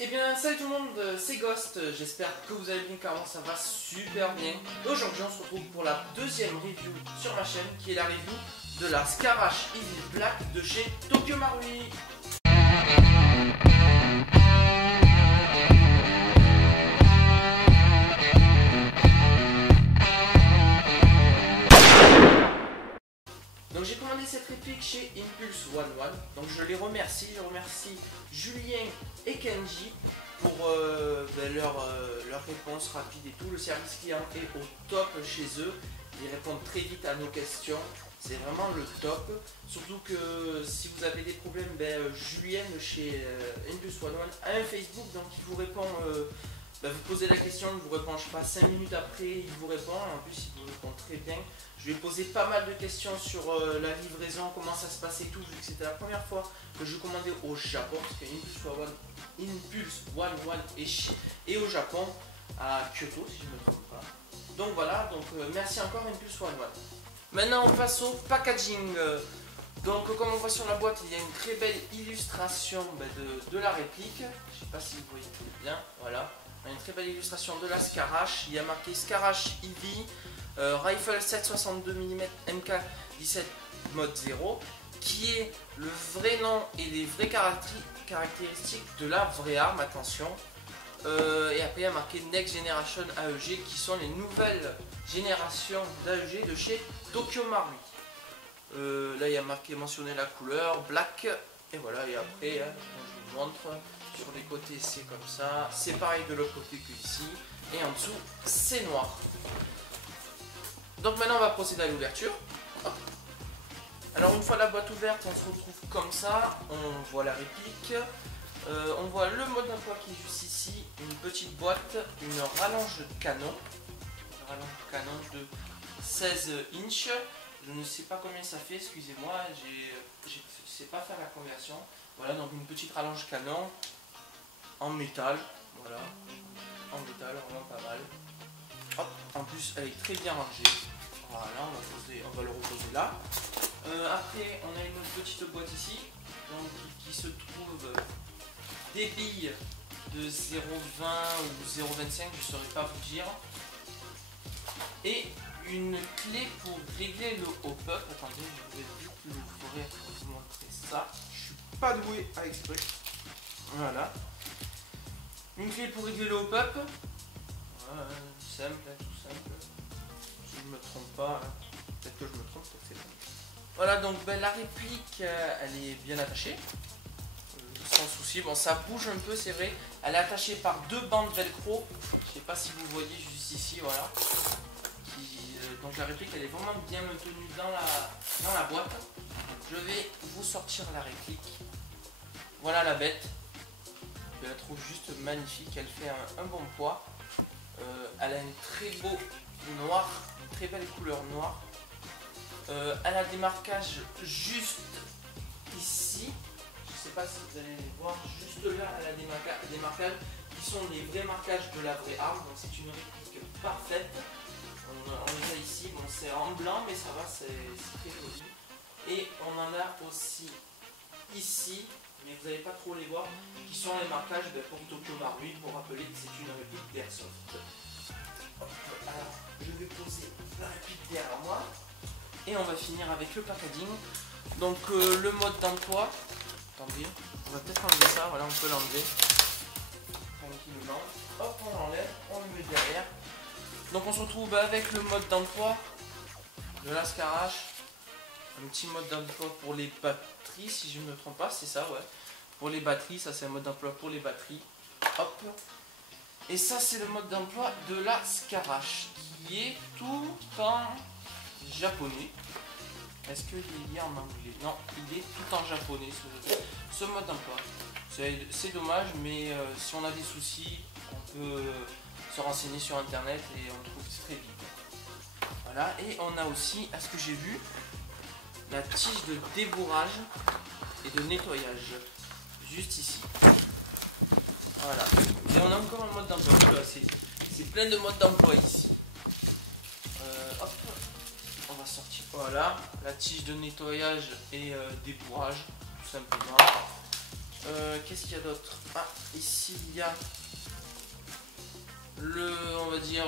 Eh bien salut tout le monde, c'est Ghost, j'espère que vous allez bien car moi ça va super bien. Aujourd'hui on se retrouve pour la deuxième review sur ma chaîne qui est la review de la Scarache Evil Black de chez Tokyo Marui. Donc j'ai commandé cette réplique chez Impulse One One, donc je les remercie, Julien et Kenji pour leur réponse rapide et tout. Le service client est au top chez eux, ils répondent très vite à nos questions, c'est vraiment le top. Surtout que si vous avez des problèmes, Julien chez Impulse One One a un Facebook, donc il vous répond, vous posez la question, il vous répond je sais pas 5 minutes après, il vous répond, en plus il vous répond très bien. Je lui ai posé pas mal de questions sur la livraison, comment ça se passait tout, vu que c'était la première fois que je commandais au Japon, parce que Impulse One One est au Japon, à Kyoto si je ne me trompe pas. Donc voilà, merci encore Impulse One One. Maintenant on passe au packaging. Donc comme on voit sur la boîte, il y a une très belle illustration de la réplique. Je ne sais pas si vous voyez tout bien, voilà. On a une très belle illustration de la Scarache, il y a marqué Scarache EV. Rifle 7,62 mm MK17 mode 0, qui est le vrai nom et les vraies caractéristiques de la vraie arme, attention. Et après il y a marqué Next Generation AEG, qui sont les nouvelles générations d'AEG de chez Tokyo Marui. Là il y a marqué mentionné la couleur, black, et voilà, et après je vous montre, sur les côtés c'est comme ça, c'est pareil de l'autre côté que ici, et en dessous c'est noir. Donc maintenant on va procéder à l'ouverture. Alors une fois la boîte ouverte, on se retrouve comme ça, on voit la réplique, on voit le mode d'emploi qui est juste ici, une petite boîte, une rallonge de canon de 16 inches, je ne sais pas combien ça fait, excusez-moi, je ne sais pas faire la conversion. Voilà, donc une petite rallonge canon en métal, voilà, en métal, vraiment pas mal. Hop, en plus elle est très bien rangée. Voilà, on va le reposer là. Après, on a une petite boîte ici, donc, qui se trouve des billes de 0,20 ou 0,25, je ne saurais pas vous dire. Et une clé pour régler le hop-up. Attendez, je vais vite l'ouvrir pour vous montrer ça. Je suis pas doué à exprès. Voilà. Une clé pour régler le hop-up. Voilà, simple, tout simple. Si je ne me trompe pas, hein. Peut-être que je me trompe, peut-être c'est bon. Voilà, donc la réplique, elle est bien attachée, sans souci. Bon, ça bouge un peu, c'est vrai. Elle est attachée par deux bandes velcro. Je ne sais pas si vous voyez juste ici, voilà. Donc la réplique, elle est vraiment bien maintenue dans la boîte. Je vais vous sortir la réplique. Voilà la bête. Je la trouve juste magnifique. Elle fait un bon poids. Elle a un très beau noir, une très belle couleur noire. Elle a des marquages juste ici. Je ne sais pas si vous allez les voir. Juste là, elle a des marquages qui sont les vrais marquages de la vraie arme. Donc c'est une réplique parfaite. On les a ici. Bon, c'est en blanc, mais ça va, c'est très joli. Et on en a aussi ici, mais vous n'allez pas trop les voir, qui sont les marquages pour Tokyo Marui, pour rappeler que c'est une réplique d'Airsoft. Alors, je vais poser la réplique derrière moi. Et on va finir avec le packaging. Donc le mode d'emploi. Attendez, on va peut-être enlever ça. Voilà, on peut l'enlever tranquillement. Hop, on l'enlève, on le met derrière. Donc on se retrouve avec le mode d'emploi de la Scarache. Un petit mode d'emploi pour les batteries, si je ne me trompe pas, c'est ça, ouais. Pour les batteries, ça c'est un mode d'emploi pour les batteries. Hop. Et ça c'est le mode d'emploi de la Scarache, qui est tout en japonais. Est-ce qu'il est en anglais? Non, il est tout en japonais ce mode d'emploi. C'est dommage, mais si on a des soucis, on peut se renseigner sur internet et on trouve très vite. Voilà, et on a aussi, à ce que j'ai vu, la tige de débourrage et de nettoyage, juste ici. Voilà, et on a encore un mode d'emploi, c'est plein de modes d'emploi ici. Hop. On va sortir, voilà, la tige de nettoyage et débourrage, tout simplement. Qu'est-ce qu'il y a d'autre? Ah, ici il y a on va dire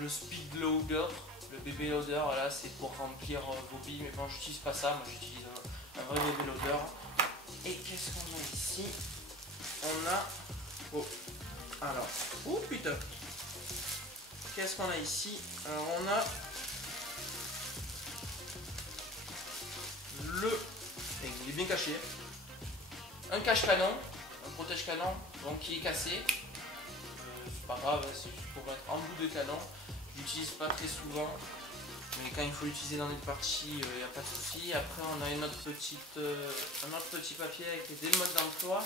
le speed loader, le bébé loader. Voilà, c'est pour remplir vos billes, mais bon, j'utilise pas ça, moi j'utilise un vrai bébé loader. Et qu'est-ce qu'on a ici? On a... Oh, alors... Oh putain! Qu'est-ce qu'on a ici? Alors on a... Il est bien caché. Un cache-canon, un protège-canon, donc qui est cassé. C'est pas grave, c'est juste pour mettre en bout de canon. Je l'utilise pas très souvent, mais quand il faut l'utiliser dans des parties, il n'y a pas de souci. Après, on a un autre petit papier avec des modes d'emploi.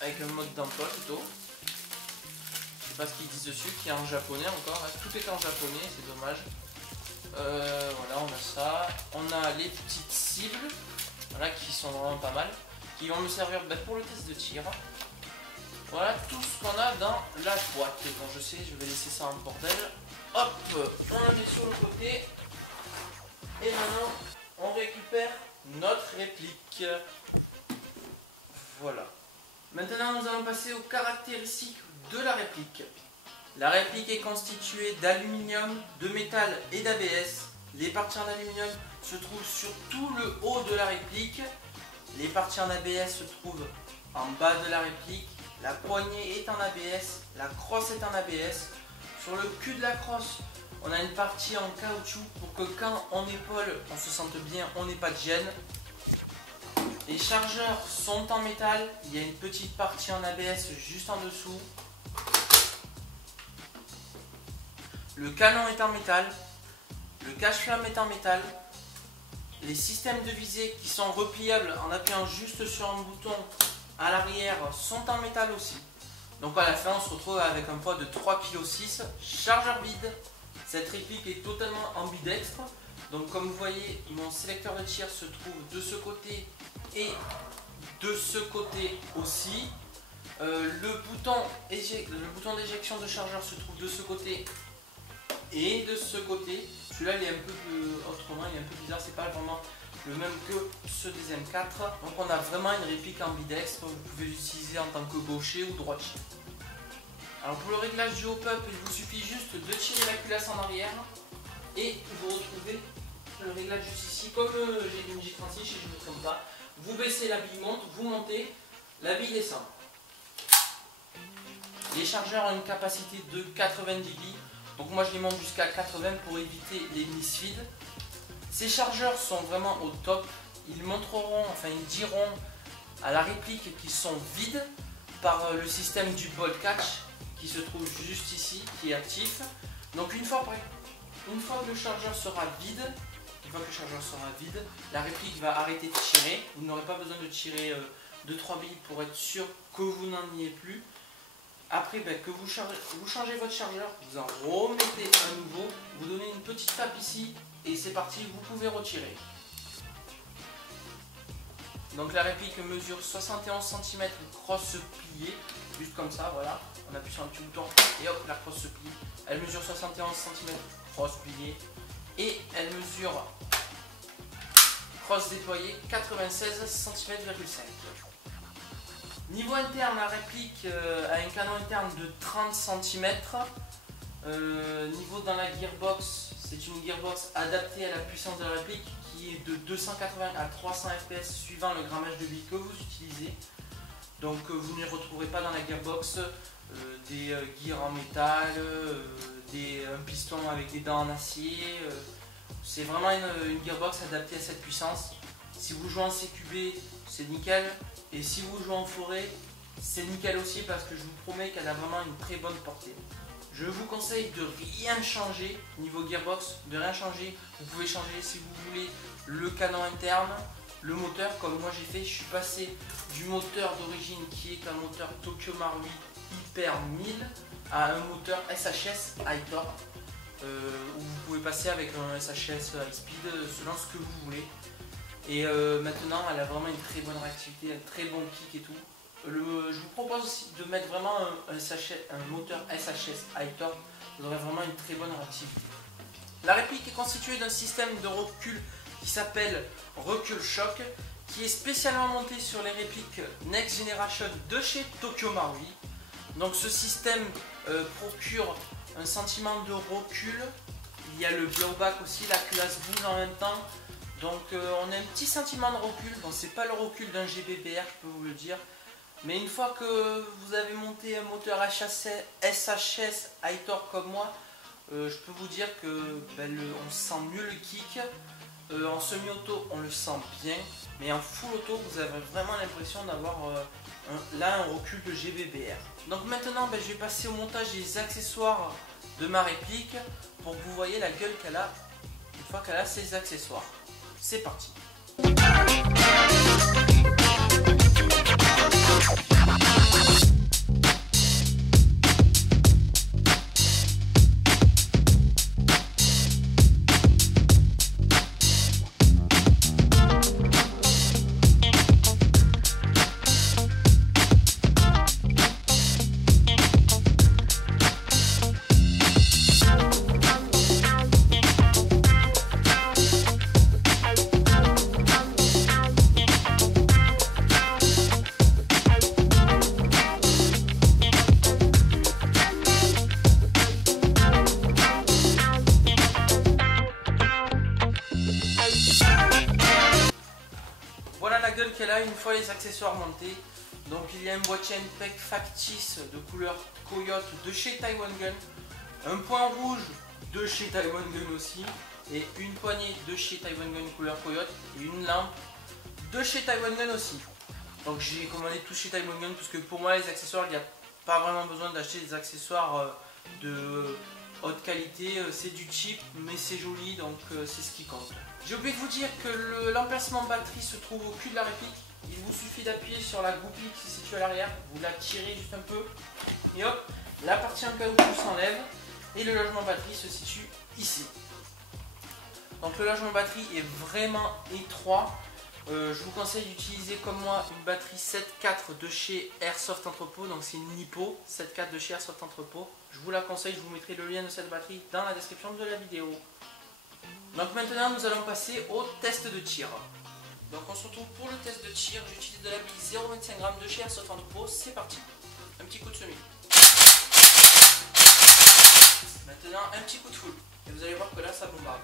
Avec un mode d'emploi plutôt. Je sais pas ce qu'ils disent dessus, qui est en japonais encore. Hein. Tout est en japonais, c'est dommage. Voilà, on a ça. On a les petites cibles, voilà, qui sont vraiment pas mal, qui vont me servir pour le test de tir. Voilà tout ce qu'on a dans la boîte. Bon, je sais, je vais laisser ça en bordel. Hop, on la met sur le côté. Et maintenant, on récupère notre réplique. Voilà. Maintenant, nous allons passer aux caractéristiques de la réplique. La réplique est constituée d'aluminium, de métal et d'ABS. Les parties en aluminium se trouvent sur tout le haut de la réplique. Les parties en ABS se trouvent en bas de la réplique. La poignée est en ABS, la crosse est en ABS. Sur le cul de la crosse, on a une partie en caoutchouc pour que quand on épaule, on se sente bien, on n'ait pas de gêne. Les chargeurs sont en métal, il y a une petite partie en ABS juste en dessous. Le canon est en métal, le cache-flamme est en métal. Les systèmes de visée qui sont repliables en appuyant juste sur un bouton à l'arrière sont en métal aussi. Donc à la fin, on se retrouve avec un poids de 3,6 kg, chargeur vide. Cette réplique est totalement ambidextre. Donc comme vous voyez, mon sélecteur de tir se trouve de ce côté et de ce côté aussi. Le bouton d'éjection de chargeur se trouve de ce côté et de ce côté. Celui-là, il est un peu autrement, il est un peu bizarre, c'est pas vraiment le même que ce des M4. Donc on a vraiment une réplique ambidextre, vous pouvez l'utiliser en tant que gaucher ou droitier. Alors pour le réglage du hop-up, il vous suffit juste de tirer la culasse en arrière et vous retrouvez le réglage juste ici, comme j'ai une J36 si je ne me trompe pas. Vous baissez la bille monte, vous montez, la bille descend. Les chargeurs ont une capacité de 90 billes, donc moi je les monte jusqu'à 80 pour éviter les misfeeds. Ces chargeurs sont vraiment au top, ils diront à la réplique qu'ils sont vides par le système du bolt catch qui se trouve juste ici, qui est actif. Donc une fois que le chargeur sera vide, la réplique va arrêter de tirer. Vous n'aurez pas besoin de tirer 2-3 billes pour être sûr que vous n'en ayez plus. Après, que vous changez votre chargeur, vous en remettez un nouveau, vous donnez une petite tape ici et c'est parti, vous pouvez retirer. Donc la réplique mesure 71 cm crosse pliée, juste comme ça, voilà. On appuie sur un petit bouton et hop, la crosse se plie. Elle mesure 71 cm crosse pliée et elle mesure crosse déployée 96 cm,5 cm. Niveau interne, la réplique a un canon interne de 30 cm. Niveau dans la gearbox, c'est une gearbox adaptée à la puissance de la réplique qui est de 280 à 300 fps suivant le grammage de billes que vous utilisez. Donc vous ne retrouverez pas dans la gearbox des gears en métal, un piston avec des dents en acier. C'est vraiment une gearbox adaptée à cette puissance. Si vous jouez en CQB, c'est nickel. Et si vous jouez en forêt, c'est nickel aussi parce que je vous promets qu'elle a vraiment une très bonne portée. Je vous conseille de rien changer niveau gearbox, de rien changer. Vous pouvez changer si vous voulez le canon interne, le moteur comme moi j'ai fait. Je suis passé du moteur d'origine qui est un moteur Tokyo Marui Hyper 1000 à un moteur SHS High Torque où vous pouvez passer avec un SHS High Speed selon ce que vous voulez. Et maintenant elle a vraiment une très bonne réactivité, un très bon kick et tout. Je vous propose aussi de mettre vraiment un moteur SHS High Torque, vous aurez vraiment une très bonne réactivité. La réplique est constituée d'un système de recul qui s'appelle Recul Choc, qui est spécialement monté sur les répliques Next Generation de chez Tokyo Marui. Donc ce système procure un sentiment de recul. Il y a le blowback aussi, la culasse bouge en même temps. Donc on a un petit sentiment de recul. Bon, c'est pas le recul d'un GBBR, je peux vous le dire. Mais une fois que vous avez monté un moteur SHS High-Torque comme moi, je peux vous dire que on sent mieux le kick. En semi-auto, on le sent bien. Mais en full auto, vous avez vraiment l'impression d'avoir un recul de GBBR. Donc maintenant, je vais passer au montage des accessoires de ma réplique pour que vous voyez la gueule qu'elle a une fois qu'elle a ses accessoires. C'est parti. Voilà la gueule qu'elle a une fois les accessoires montés. Donc il y a un boîtier NPEC factice de couleur Coyote de chez Taiwan Gun, un point rouge de chez Taiwan Gun aussi, et une poignée de chez Taiwan Gun couleur Coyote et une lampe de chez Taiwan Gun aussi. Donc j'ai commandé tout chez Taiwan Gun parce que pour moi les accessoires, il n'y a pas vraiment besoin d'acheter des accessoires de haute qualité, c'est du cheap mais c'est joli, donc c'est ce qui compte. J'ai oublié de vous dire que l'emplacement batterie se trouve au cul de la réplique. Il vous suffit d'appuyer sur la goupille qui se situe à l'arrière, vous la tirez juste un peu et hop, la partie en caoutchouc s'enlève et le logement batterie se situe ici. Donc le logement batterie est vraiment étroit. Je vous conseille d'utiliser comme moi une batterie 7.4 de chez Airsoft Entrepôt, donc c'est une Nippo 7.4 de chez Airsoft Entrepôt. Je vous la conseille, je vous mettrai le lien de cette batterie dans la description de la vidéo. Donc maintenant nous allons passer au test de tir. Donc on se retrouve pour le test de tir, j'utilise de la bille 0,25 g de chez Airsoft Entrepôt, c'est parti. Un petit coup de semi. Maintenant un petit coup de full, et vous allez voir que là ça bombarde.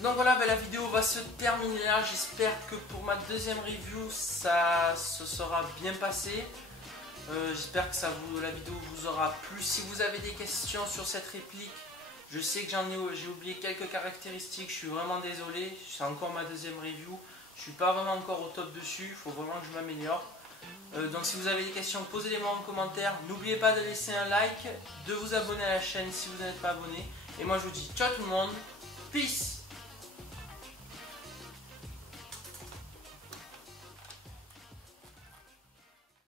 Donc voilà, la vidéo va se terminer là. J'espère que pour ma deuxième review, ça se sera bien passé. J'espère que la vidéo vous aura plu. Si vous avez des questions sur cette réplique, je sais que j'ai oublié quelques caractéristiques. Je suis vraiment désolé. C'est encore ma deuxième review. Je suis pas vraiment encore au top dessus. Il faut vraiment que je m'améliore. Donc si vous avez des questions, posez-les-moi en commentaire. N'oubliez pas de laisser un like, de vous abonner à la chaîne si vous n'êtes pas abonné. Et moi je vous dis ciao tout le monde. Peace.